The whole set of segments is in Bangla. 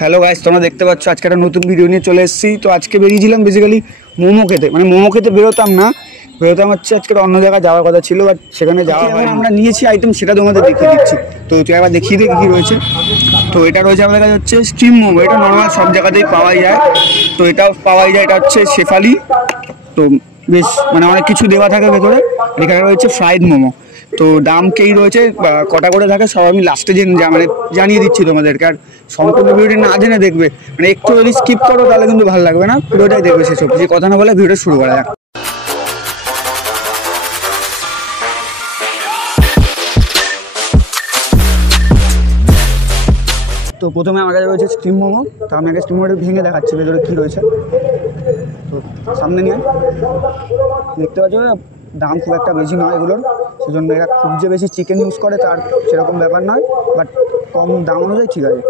হ্যালো গাইস, তোমরা দেখতে পাচ্ছ আজকে একটা নতুন ভিডিও নিয়ে চলে এসেছি। তো আজকে বেরিয়েছিলাম বেসিক্যালি মোমো খেতে, মানে মোমো খেতে বেরোতাম না, বেরোতাম হচ্ছে আজকে অন্য জায়গায় যাওয়ার কথা ছিল, বাট সেখানে যাওয়া হয়। আমরা নিয়েছি আইটেম, সেটা তোমাদের দেখিয়ে দিচ্ছি। তো তুই একবার দেখিয়ে দিই কী রয়েছে। তো এটা রয়েছে আমাদের কাছে হচ্ছে স্টিম মোমো। এটা নর্মাল সব জায়গাতেই পাওয়াই যায়, তো এটাও পাওয়াই যায়। এটা হচ্ছে শেফালি। তো বেশ মানে অনেক কিছু দেওয়া থাকে ভেতরে। এখানে রয়েছে ফ্রাইড মোমো। তো দাম কেই রয়েছে, কটা করে থাকে সব আমি লাস্টে মানে জানিয়ে দিচ্ছি তোমাদেরকে। আর সম্পূর্ণ ভিডিওটি না জেনে দেখবে, মানে একটু যদি স্কিপ করো তাহলে কিন্তু ভালো লাগবে না। ভিডিওটাই দেখবে সেসব কিছু কথা না বলে ভিডিওটা শুরু করা যাক। তো প্রথমে আমার কাছে রয়েছে স্টিম মোমো। তো আমি আগে স্টিম মোমোটা ভেঙে দেখাচ্ছি ভেতরে কী রয়েছে। তো সামনে নিয়ে দেখতে পাচ্ছ, দাম খুব একটা বেশি নয় এগুলোর, সেজন্য এরা খুব যে বেশি চিকেন ইউজ করে তার সেরকম ব্যাপার নয়, বাট কম দাম অনুযায়ী ঠিক আছে।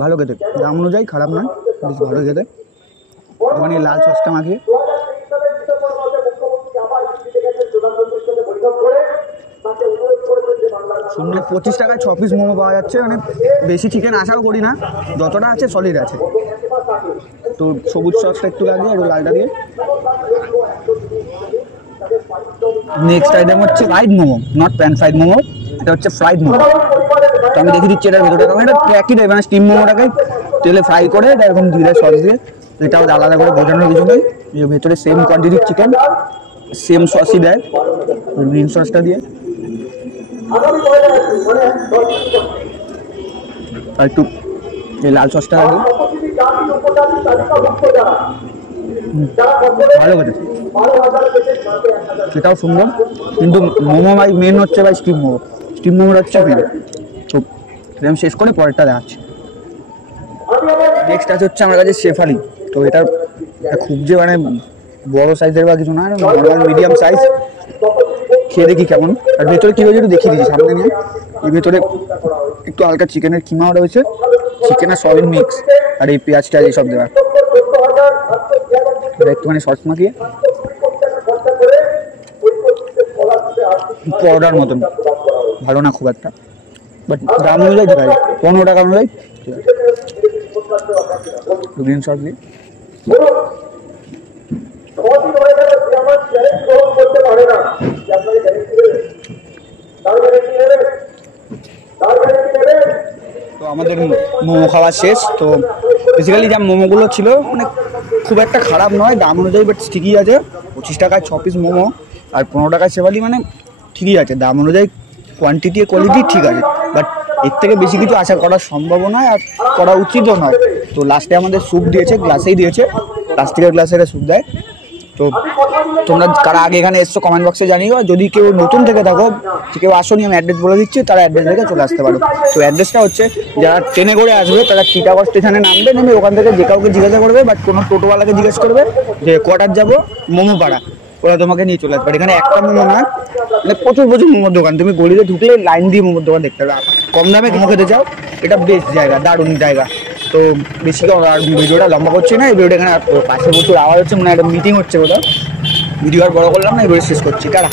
ভালো খেতে, দাম অনুযায়ী খারাপ নয়, বেশ ভালো খেতে। ওখানে লাল সসটা মাখিয়ে শুনলে 25 টাকায় 6 পিস মোমো পাওয়া যাচ্ছে। মানে বেশি চিকেন আশাও করি না, যতটা আছে সলিড আছে। তো সবুজ সসটা একটু লাগে আর লালটা দিয়ে। নেক্সট আইটেম হচ্ছে fried momo, not pan fried momo, এটা হচ্ছে ফ্রাইড মোমো। তো আমি দেখে দিচ্ছি এটার ভেতরে, এটা একই টাইপ, মানে স্টিম মোমোটাকে তেলে ফ্রাই করে এটা এরকম জিরে সস দিয়ে, এটাও আলাদা করে বোঝানোর কিছু নেই। এর ভেতরে সেম কোয়ান্টিটির চিকেন, সেম সসই দেয়, গ্রিন সসটা দিয়ে। আর একটু এই লাল সসটা লাগে, ভালো করে সেটাও সুন্দর। কিন্তু মোমো ভাই মেন হচ্ছে ভাই স্টিম মোমো, স্টিম মোমোটা হচ্ছে মেন। তো আমি শেষ করে পরেরটা দেখাচ্ছি। নেক্সট আছে হচ্ছে আমার কাছে শেফালি। তো এটা খুব যে মানে বড় সাইজের বা কিছু না, নর্মাল মিডিয়াম সাইজ। খেয়ে দেখি কেমন। আর ভেতরে কী রয়েছে একটু দেখিয়ে দিচ্ছি সামনে নিয়ে। এর ভেতরে একটু হালকা চিকেনের কিমা রয়েছে, চিকেন আর সয়াবিন মিক্স, আর এই পেঁয়াজ টেয়াজ এইসব দেওয়া। একটুখানি সস মাখিয়ে পাউডার মতন, ভালো না খুব একটা, বাট দাম অনুযায়ী ঠিক আছে, 15 টাকা অনুযায়ী ঠিক আছে। গ্রিন সস দিয়ে তো আমাদের মোমো খাওয়া শেষ। তো বেসিক্যালি যা মোমোগুলো ছিল মানে খুব একটা খারাপ নয় দাম অনুযায়ী, বাট ঠিকই আছে। 25 টাকায় 6 পিস মোমো আর 15 টাকায় শেফালি, মানে ঠিকই আছে দাম অনুযায়ী, কোয়ান্টিটি কোয়ালিটি ঠিক আছে। বাট এর থেকে বেশি কিছু আশা করা সম্ভব নয় আর করা উচিতও নয়। তো লাস্টে আমাদের স্যুপ দিয়েছে, গ্লাসেই দিয়েছে, প্লাস্টিকের গ্লাসে স্যুপ দেয়। তো তোমরা কারা আগে এখানে এসছো কমেন্ট বক্সে জানিও। যদি কেউ নতুন থেকে থাকো, কেউ আসোনি, আমি অ্যাড্রেস বলে দিচ্ছি, তারা অ্যাড্রেস দেখে চলে আসতে পারো। তো অ্যাড্রেসটা হচ্ছে, যারা ট্রেনে করে আসবে তারা টিটাগড় স্টেশনে নামবে, নেমে ওখান থেকে যে কাউকে জিজ্ঞাসা করবে, বাট কোনো টোটোওয়ালাকে জিজ্ঞেস করবে যে কোয়ার্টার যাবো মোমো পাড়া, ওরা তোমাকে নিয়ে চলে আসবে। এখানে একটা মোমো না, মানে প্রচুর মোমোর দোকান। তুমি গলিতে ঢুকলে লাইন দিয়ে মোমোর দোকান দেখতে পাবে। কম দামে মোমো খেতে চাও, এটা বেস্ট জায়গা, দারুণ জায়গা। তো বেশি আর ভিডিওটা লম্বা করছি না, এই ভিডিওটা এখানে পাশে প্রচুর আওয়াজ হচ্ছে, মানে একটা মিটিং হচ্ছে কোথাও। ভিডিও আর বড় করলাম না, এই ভিডিও শেষ করছি। কারা